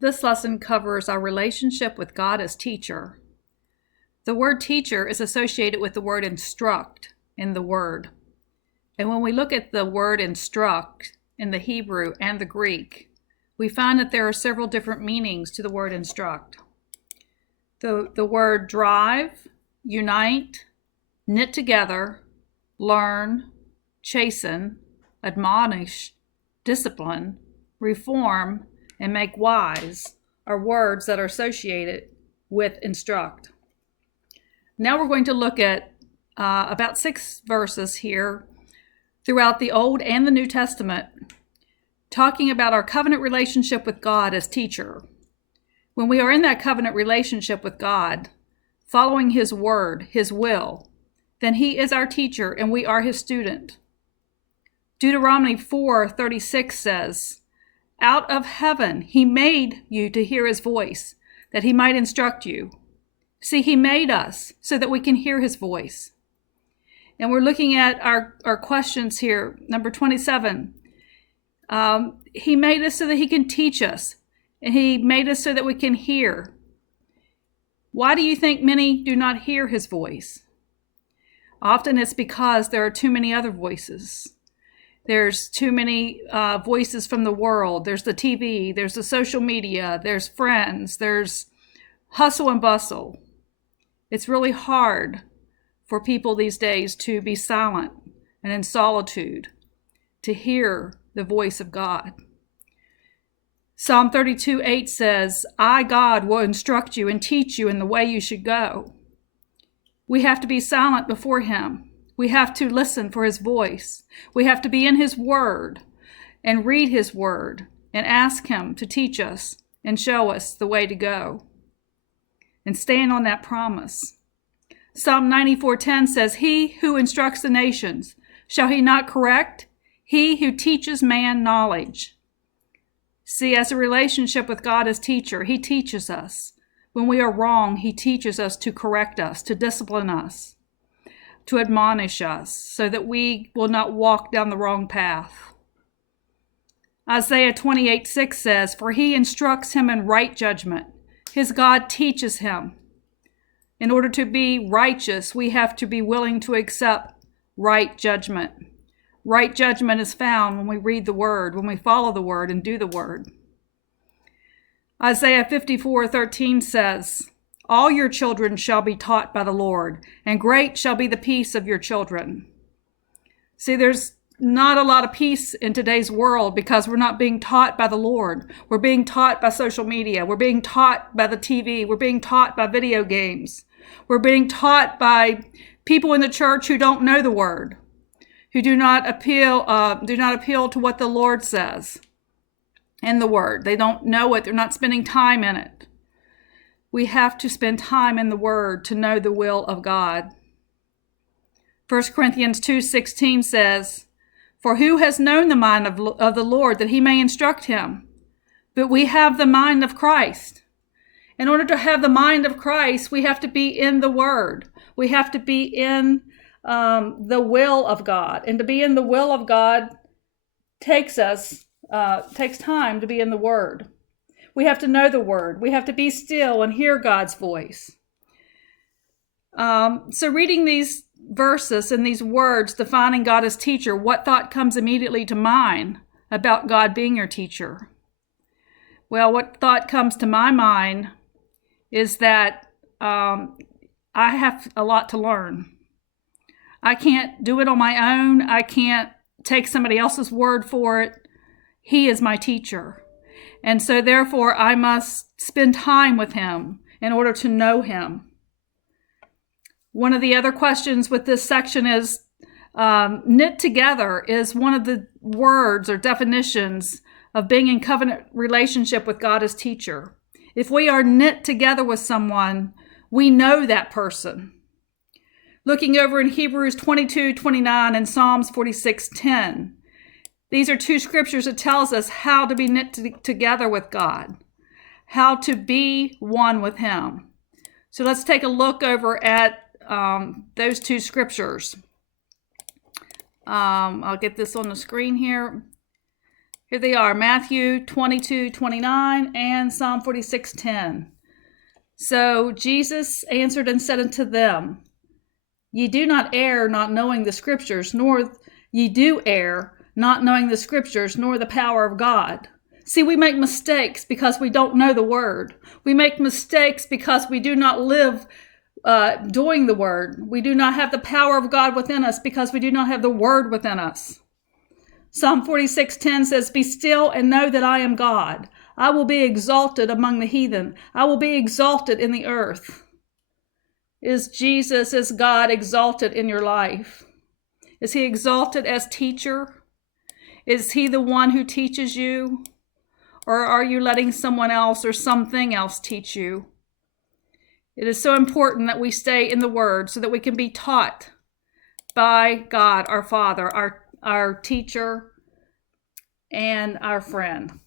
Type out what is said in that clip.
This lesson covers our relationship with God as teacher. The word teacher is associated with the word instruct in the word. And when we look at the word instruct in the Hebrew and the Greek, we find that there are several different meanings to the word instruct. The word drive, unite, knit together, learn, chasten, admonish, discipline, reform, and make wise are words that are associated with instruct. Now we're going to look at about 6 verses here throughout the Old and the New Testament, talking about our covenant relationship with God as teacher. When we are in that covenant relationship with God, following His word, His will, then He is our teacher and we are His student. Deuteronomy 4:36 says, "Out of heaven He made you to hear His voice, that He might instruct you." See, He made us so that we can hear His voice. And we're looking at our questions here. Number 27. He made us so that He can teach us. And He made us so that we can hear. Why do you think many do not hear His voice? Often it's because there are too many other voices. There's too many voices from the world. There's the TV, there's the social media, there's friends, there's hustle and bustle. It's really hard for people these days to be silent and in solitude, to hear the voice of God. Psalm 32:8 says, "I, God, will instruct you and teach you in the way you should go." We have to be silent before Him. We have to listen for His voice. We have to be in His word and read His word and ask Him to teach us and show us the way to go and stand on that promise. Psalm 94:10 says, "He who instructs the nations, shall He not correct? He who teaches man knowledge." See, as a relationship with God as teacher, He teaches us. When we are wrong, He teaches us to correct us, to discipline us, to admonish us, so that we will not walk down the wrong path. Isaiah 28:6 says, "For He instructs him in right judgment." His God teaches him. In order to be righteous, we have to be willing to accept right judgment. Right judgment is found when we read the word, when we follow the word and do the word. Isaiah 54:13 says, "All your children shall be taught by the Lord, and great shall be the peace of your children." See, there's not a lot of peace in today's world because we're not being taught by the Lord. We're being taught by social media. We're being taught by the TV. We're being taught by video games. We're being taught by people in the church who don't know the word, who do not appeal to what the Lord says in the word. They don't know it. They're not spending time in it. We have to spend time in the word to know the will of God. 1 Corinthians 2:16 says, "For who has known the mind of the Lord that He may instruct him? But we have the mind of Christ." In order to have the mind of Christ, we have to be in the word. We have to be in the will of God. And to be in the will of God takes time to be in the word. We have to know the word. We have to be still and hear God's voice. So reading these verses and these words defining God as teacher, what thought comes immediately to mind about God being your teacher? Well, what thought comes to my mind is that I have a lot to learn. I can't do it on my own. I can't take somebody else's word for it. He is my teacher. And so therefore, I must spend time with Him in order to know Him. One of the other questions with this section is knit together is one of the words or definitions of being in covenant relationship with God as teacher. If we are knit together with someone, we know that person. Looking over in Hebrews 22:29 and Psalms 46:10, these are two scriptures that tells us how to be knit together with God, how to be one with Him. So let's take a look over at those two scriptures. I'll get this on the screen here. Here they are, Matthew 22:29 and Psalm 46:10. So Jesus answered and said unto them, Ye do not err, not knowing the scriptures, nor ye do err, not knowing the scriptures, nor the power of God. See, we make mistakes because we don't know the word. We make mistakes because we do not live doing the word. We do not have the power of God within us because we do not have the word within us. Psalm 46:10 says, Be still and know that I am God. I will be exalted among the heathen. I will be exalted in the earth. Is Jesus, is God exalted in your life? Is he exalted as teacher? Is he the one who teaches you? Or are you letting someone else or something else teach you? It is so important that we stay in the word so that we can be taught by God, our Father, our teacher, and our friend.